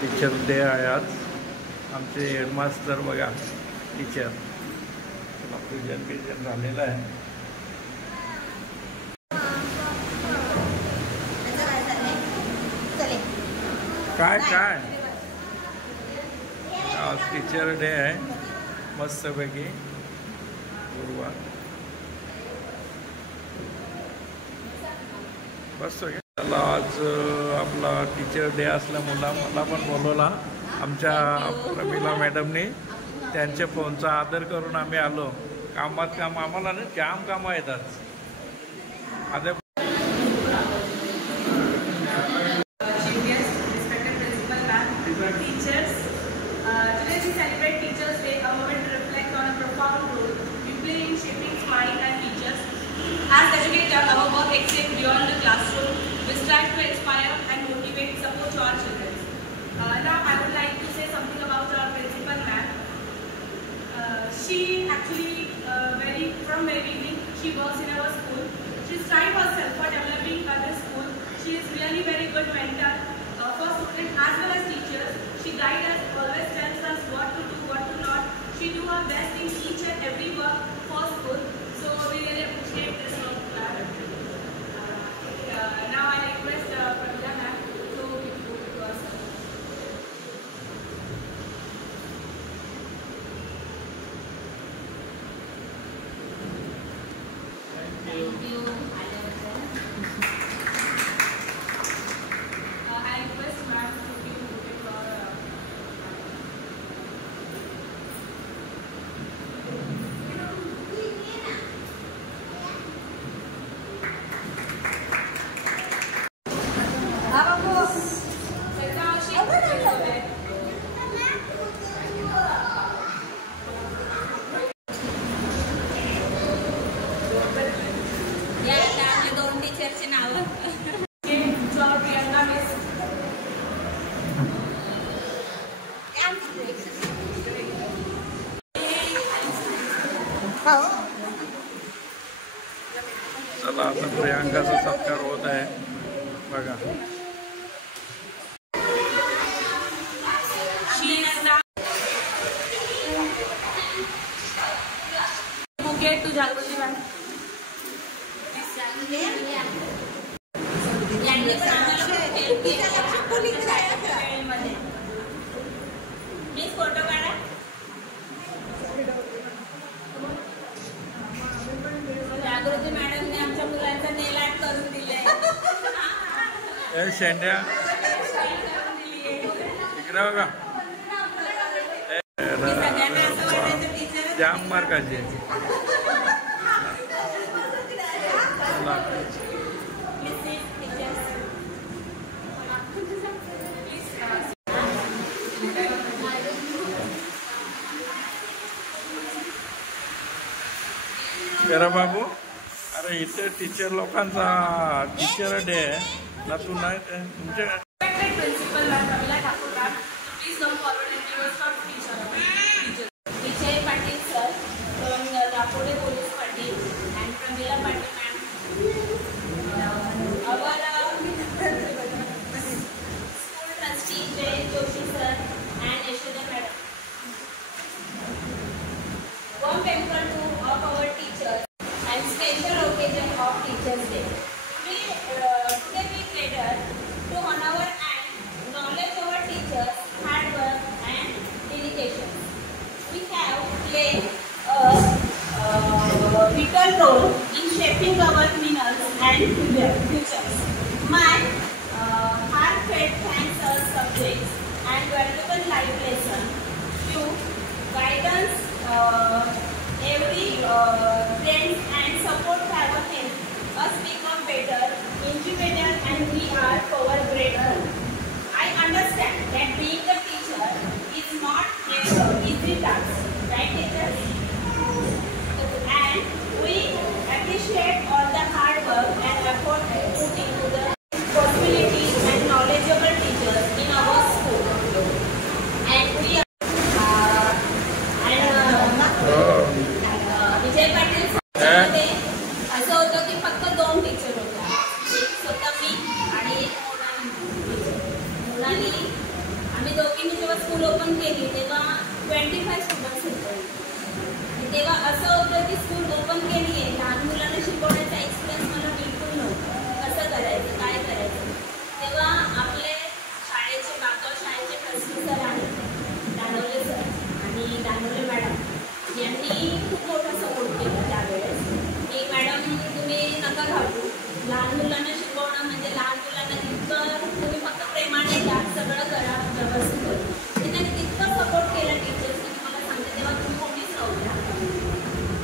Teacher day आहे आज. आमचे हेडमास्टर बघा टीचर प्रेझेंटेशन झालेलं आहे. काय काय आज टीचर डे आहे मस्तपैकी गुरुवार. बस चला आज आपला टीचर डे असल्यामुळे मला पण बोलवला आमच्या प्रमिला मॅडमने. त्यांच्या फोनचा आदर करून आम्ही आलो. कामात काम आम्हाला ना जाम कामं येतात. आता As educators, our work extends beyond the classroom. We strive to inspire and motivate, support our children. Now, I would like to say something about our principal, ma'am. She actually, from very beginning, she works in our school. She strives herself for developing the school. She is really very good mentor for students as well as teachers. She guides us, always tells us what to do, what to not. She do her best in each and every work for school. So we really appreciate this work. Now I request Pramila ma'am to give you to us. Thank you. I request ma'am to give you to our. चला आता प्रियांकाचा सत्कार होत आहे बघा. Bouquet to Jagruti ma'am. Please photo काढा. जागृती मॅडमने आमच्या मुलांचा नेल art करून दिले. शेंड्या इकडे बघा जाम मार्काची. तेरा बाबू अरे इथे टीचर लोकांचा टीचर डे आहे ना. तू नाही तुमच्या principal ma'am Pramila Thakur ma'am. Please come forward and give us our teacher. Vijay Patil sir from Rapode police Patil and Pramila Patil ma'am. Our school trustee Jay Joshi sir and Yashoda madam. Warm welcome to all our teachers and special occasion of Teachers Day. Today we gather to honor and knowledge our teachers' hard work and dedication. Open केली तेव्हा 25 students होते. तेव्हा असं होतं की school open केली आहे, लहान मुलांना शिकवण्याचा एक्सपिरियन्स मला बिलकुल नव्हता. कसं करायचं, काय करायचं. तेव्हा आपले शाळेचे बाका शाळेचे ट्रस्टी सर आहेत, दानवले सर आणि दानवले मॅडम यांनी खूप मोठा सपोर्ट केला त्यावेळेस की मॅडम तुम्ही नका घाबरू, लहान मुलांना शिकवणं म्हणजे लहान मुलांना तितकं तुम्ही फक्त प्रेमाने द्या, सगळं करा व्यवस्थित होईल. त्यांनी तितकं सपोर्ट केला टीचर्सनी की मला सांगते तेव्हा तुम्ही कोणीच नव्हत्या,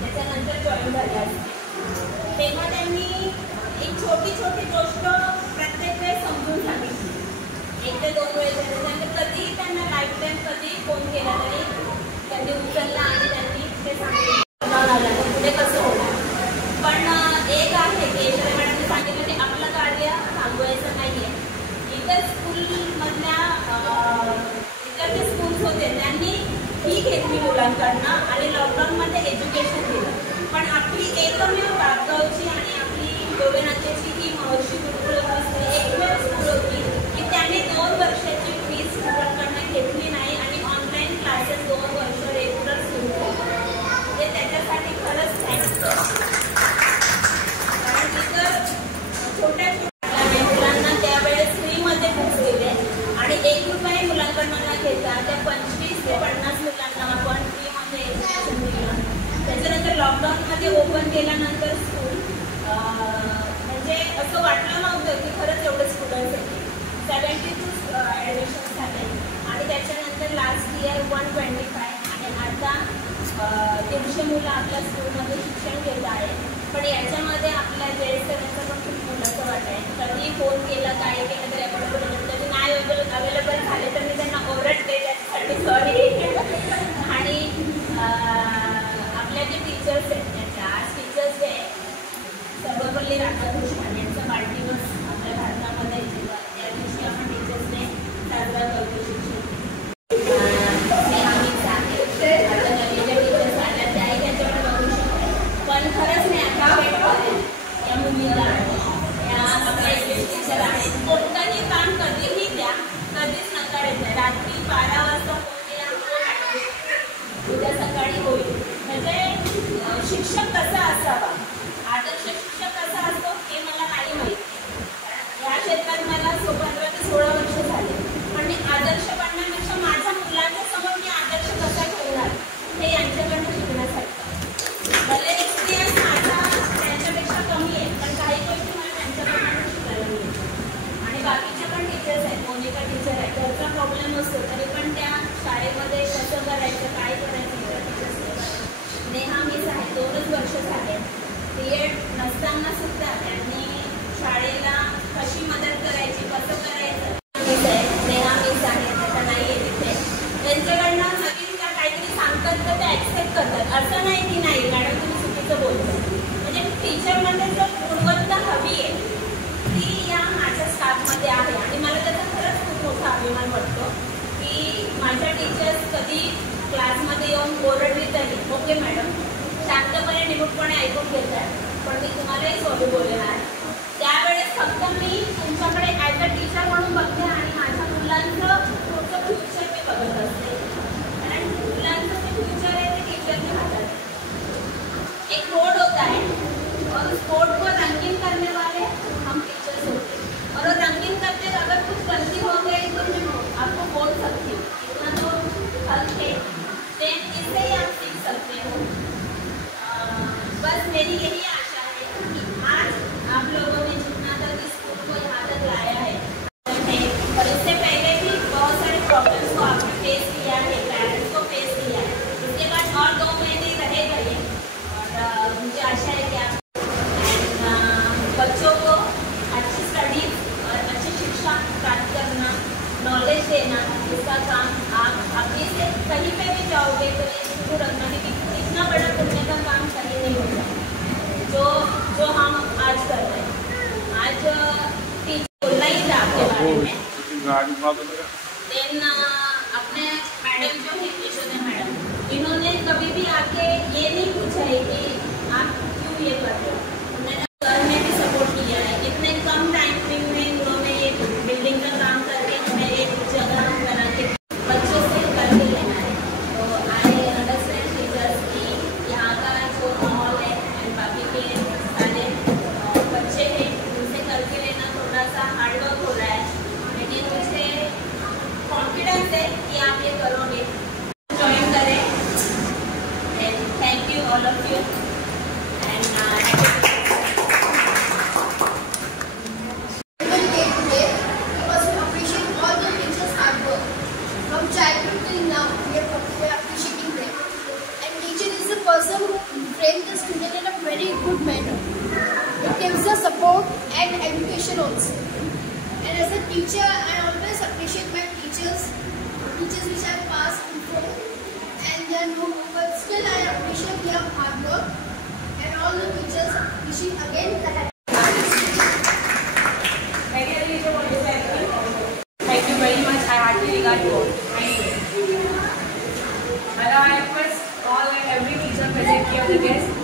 त्याच्यानंतर जॉईन झाल्या असते. तेव्हा त्यांनी एक छोटी छोटी गोष्ट प्रत्येक वेळेस समजून सांगितली. 1 ते 2 वेळेस त्यांनी कधीही त्यांना लाईफ टाईम कधीही फोन केला तरी त्यांनी उचलला आणि त्यांनी ते सांगितलं पुढे कसं होणार. पण एक आहे की ऐश्वर्या मॅडमने सांगितलं की आपलं कार्य थांबवायचं नाही आहे. इतर स्कूलमधल्या इतर जे स्कूल्स होते त्यांनी फी घेतली मुलांकडनं आणि लॉकडाऊनमध्ये एज्युकेशन दिलं. पण आपली एकमेव गावची आणि आपली गोवेनाथेची ही महर्षी गुरुकुल एकमेव स्कूल होती की त्याने 2 वर्षाची फीस मुलांकडनं घेतली नाही आणि ऑनलाईन क्लासेस 2 वर्ष रेग्युलर सुरू केले. ते त्याच्यासाठी खरंच कारण तिथं छोट्या छोट्या मुलांना त्यावेळेस फ्रीमध्ये बुक्स दिले आणि 1 रुपये मुलांकडनं न घेता त्या 25 ते 50 मुलांना आपण फ्रीमध्ये एज्युकेशन दिलं. त्याच्यानंतर लॉकडाऊनमध्ये ओपन केल्यानंतर स्कूल म्हणजे असं वाटलं नव्हतं की खरंच एवढे स्टुडंट्स आहेत. 72 ॲडमिशन्स झाले आणि त्याच्यानंतर लास्ट इयर 125 आणि आता 300 मुलं आपल्या स्कूलमध्ये शिक्षण घेत आहेत. पण याच्यामध्ये आपल्या JS7चा पण खूप मोलाचा वाटा आहे. कधी फोन केला काय केलं तरी आपण कधी नाही अवेलेबल झाले तर मी त्यांना ओरडते, त्याच्यासाठी सॉरी. आणि आपल्या जे टीचर्स आहेत त्याच्या आज टीचर्स डे सर्वपल्ली राधाकृष्णन यांचा वाढदिवस आपल्या भारतामध्ये त्या दिवशी आपण टीचर्स डे साजरा करतो. पण खरंच मी आता या मुलीला या आपल्या टीचर आहेत कोणतंही काम कधीही द्या, कधीच नकार येत नाही. रात्री 12 वाजता फोन केला उद्या सकाळी होईल. म्हणजे शिक्षक कसा असावा, आदर्श शिक्षक कसा असतो हे मला नाही माहीत. या क्षेत्रात मला 15 ते 16 वर्ष झाले. पण मी आदर्श बनण्यापेक्षा माझ्या मुलांच्या समोर मी आदर्श कसा ठेवणार हे यांच्याकडनं शिकण्यासाठी. भले एक्सपिरियन्स माझा त्यांच्यापेक्षा कमी आहे पण काही गोष्टी मला त्यांच्याकडून शिकायला मिळतात. आणि बाकीच्या पण टीचर्स आहेत, मोनिका टीचर आहे, घरचा प्रॉब्लेम असतो तरी पण त्या शाळेमध्ये कसं करायचं काय करायचं टीचर्स. नेहा मिस आहे, 2च वर्ष झाले. BEd नसताना सुद्धा त्यांनी शाळेला कशी मदत करायची, कसं करायचं. नेहा मिस आहे, त्याचा नाही आहे तिथे. त्यांच्याकडनं नवीन त्या काहीतरी सांगतात तर ते ॲक्सेप्ट करतात. असं नाही की नाही मॅडम तुम्ही चुकीचं बोलता. म्हणजे टीचरमध्ये जर गुणवत्ता हवी आहे ती या माझ्या स्टाफमध्ये आहे आणि मला त्याचा खरंच खूप मोठा अभिमान वाटतो की माझ्या टीचर्स कधी क्लासमध्ये येऊन ओरडली तरी ओके मॅडम शांतपणे निमूटपणे ऐकून घेतात. पण मी तुम्हालाही सॉरी बोलणार. त्यावेळेस फक्त मी तुमच्याकडे ॲज अ टीचर म्हणून बघते आणि माझ्या मुलांचं पुढचं फ्युचर मी बघत असते. कारण मुलांचं जे फ्युचर आहे ते टीचरच्या हातात. एक बोर्ड होता है और उस बोर्ड को रंगीन करने वाले हम टीचर्स होते हैं और रंगीन करते अगर कुछ गलती हो गई तो मैं आपको बोल सकती हूँ इतना तो हल है, इससे ही आप सीख सकते हो. बस मेरी यही आशा है कि आज आप लोगों ने जितना तक इस स्कूल को यहाँ तक लाया है और इससे पहले भी बहुत सारे प्रॉब्लम्स को आपने फेस किया है, पेरेंट्स को फेस किया है. इसके बाद और 2 महीने रहेगा ये और मुझे आशा है कि आप बच्चों को अच्छी स्टडीज और अच्छी शिक्षा प्राप्त करना, नॉलेज देना, इसका काम आप अभी से कहीं पे भी जाओगे तो ये शुरू रखना कि इतना बड़ा पुण्य का काम कहीं नहीं होता जो हम आज कर रहे हैं. आज टीचर बोलना ही था आपके बारे में. देन अपने मैडम जो है यशोदा मैडम, इन्होंने कभी भी आके ये नहीं पूछा है कि आप क्यों ये कर रहे हो. उन्होंने घर में भी सपोर्ट किया है. इतने कम टाइम में उन्होंने ये बिल्डिंग का काम करके हमें एक जगह बना के बच्चों से education also. And as a teacher, I always appreciate my teachers which I passed before, and they are no more, but still I appreciate their hard work, and all the teachers wishing again the happy. Thank you very much. I heartily regard you all. Thank you. Hello, I request all and every teacher present here, the guests,